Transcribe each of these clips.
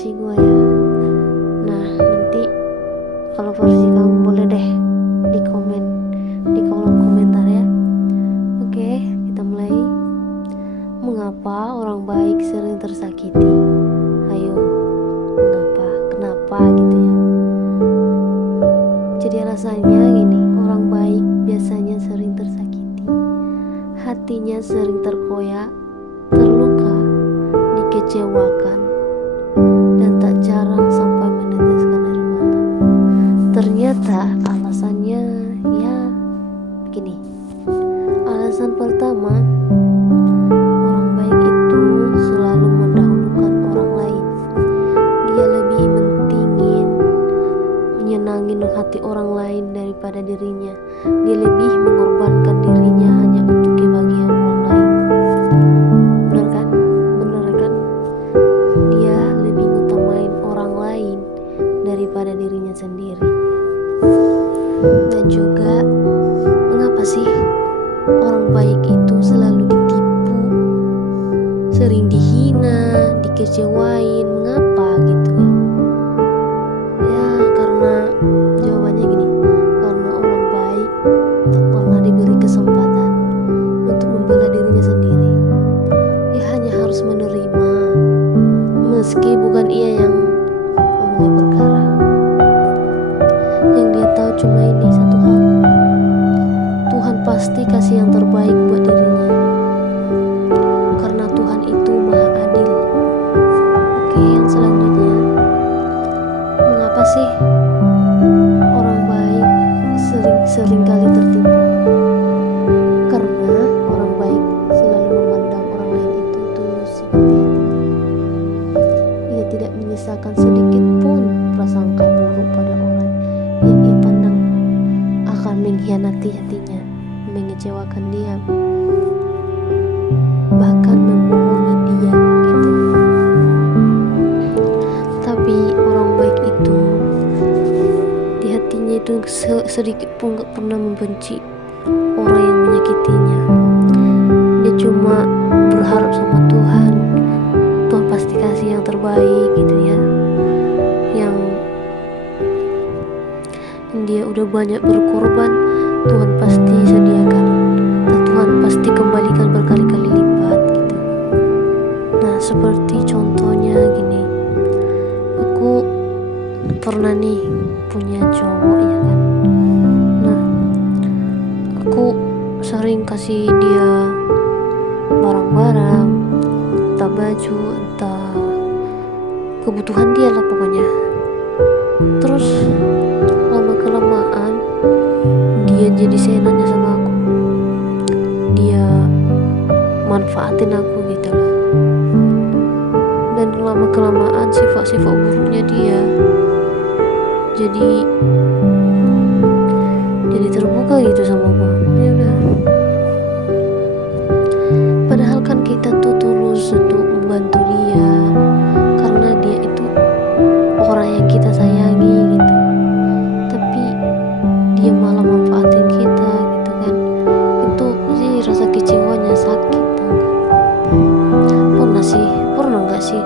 versi gue ya. Nah, nanti kalau versi kamu boleh deh di komen, di kolom komentar ya. Oke, kita mulai. Mengapa orang baik sering tersakiti? Ayo, mengapa? Kenapa gitu ya? Jadi alasannya gini, orang baik biasanya sering tersakiti, hatinya sering terkoyak, terluka, dikecewakan, dan tak jarang sampai meneteskan air mata. Ternyata alasannya ya begini. Alasan pertama, orang baik itu selalu mendahulukan orang lain. Dia lebih mentingin menyenangin hati orang lain daripada dirinya. Dia lebih mengorbankan dirinya hanya untuk kebahagiaan orang lain. Bener kan? Bener kan? Dia lebih ngutamain orang lain daripada dirinya sendiri. Dan juga, mengapa sih orang baik itu selalu ditipu, sering dihina, dikecewain? Mengapa gitu ya? Ya karena jawabannya gini, karena orang baik tak pernah diberi kesempatan untuk membela dirinya sendiri. Ia hanya harus menerima, meski bukan ia yang memulai perkara. Yang dia tahu cuma ini satu hal, Tuhan pasti kasih yang terbaik buat dirinya, karena Tuhan itu maha adil. Oke, yang selanjutnya, mengapa sih orang baik sering kali tertipu? Karena orang baik selalu memandang orang lain itu tulus seperti hatinya. Ia tidak menyisakan sedikit pun prasangka buruk pada orang yang ia pandang akan mengkhianati hatinya, mengecewakan dia, bahkan membohongi dia gitu. Tapi orang baik itu di hatinya itu sedikit pun gak pernah membenci orang yang menyakitinya. Dia cuma berharap sama Tuhan, Tuhan pasti kasih yang terbaik gitu ya. Yang dia udah banyak berkorban, Tuhan pasti sediakan, dan Tuhan pasti kembalikan berkali-kali lipat gitu. Nah, seperti contohnya gini, aku pernah nih punya cowok ya kan. Nah, aku sering kasih dia barang-barang, entah baju, entah kebutuhan dia lah pokoknya. Terus lama kelamaan dia jadi seenaknya sama aku, dia manfaatin aku gitu lah. Dan lama kelamaan sifat-sifat buruknya dia jadi terbuka gitu sama gua. Ya udah, padahal kan kita tuh tulus untuk membantu dia, karena dia itu orang yang kita sayangi gitu. Tapi dia malah manfaatin kita gitu kan. Itu sih rasa kecewanya sakit. Pernah gak sih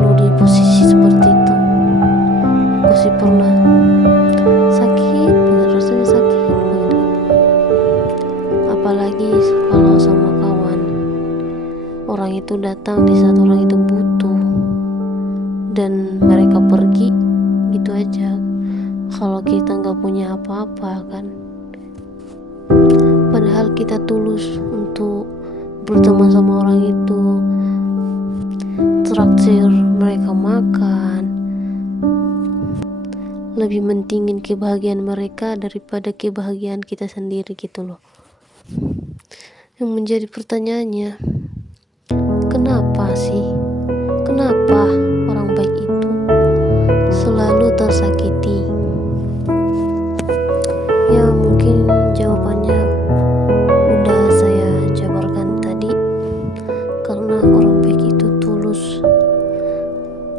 lu di posisi seperti itu? Aku sih pernah. Sakit banget, rasanya sakit banget gitu. Apalagi kalau sama kawan, orang itu datang di saat orang itu butuh dan mereka pergi gitu aja, kalau kita gak punya apa-apa kan. Padahal kita tulus untuk berteman sama orang itu, traktir mereka makan, lebih mentingin kebahagiaan mereka daripada kebahagiaan kita sendiri gitu loh. Yang menjadi pertanyaannya, kenapa sih? Kenapa orang baik itu selalu tersakiti? Ya mungkin jawabannya udah saya jabarkan tadi. Karena orang baik itu tulus,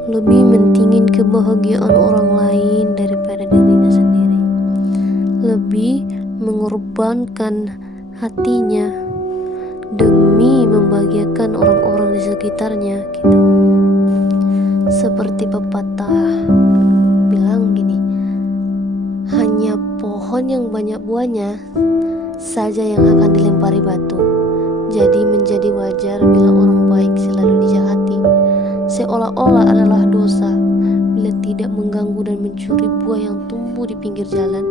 lebih mentingin kebahagiaan orang lain daripada dirinya sendiri, lebih mengorbankan hatinya demi membahagiakan orang-orang di sekitarnya gitu. Seperti pepatah bilang gini, hanya pohon yang banyak buahnya saja yang akan dilempari batu. Jadi menjadi wajar bila orang baik selalu dijahati, seolah-olah adalah dosa bila tidak mengganggu dan mencuri buah yang tumbuh di pinggir jalan,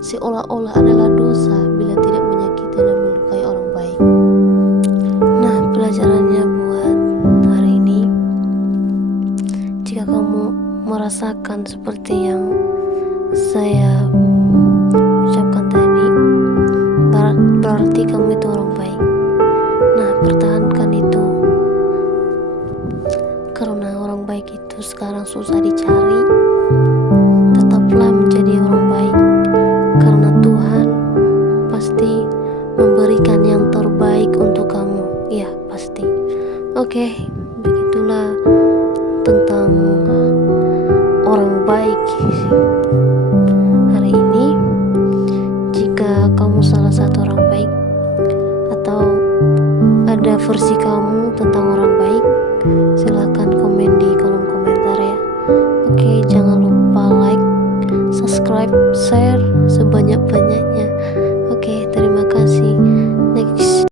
seolah-olah adalah dosa bila tidak menyakiti dan melukai orang baik. Nah, pelajarannya buat hari ini, jika kamu merasakan seperti yang saya ucapkan tadi, berarti kamu itu orang baik. Nah, pertahankan itu, karena orang baik itu sekarang susah dicari. Tetaplah menjadi orang baik, karena Tuhan pasti memberikan yang terbaik untuk kamu. Ya, pasti. Oke, begitulah tentang orang baik hari ini. Jika kamu salah satu orang baik, atau ada versi kamu tentang orang baik, silahkan komen di kolom komentar ya. Oke, jangan lupa like, subscribe, share,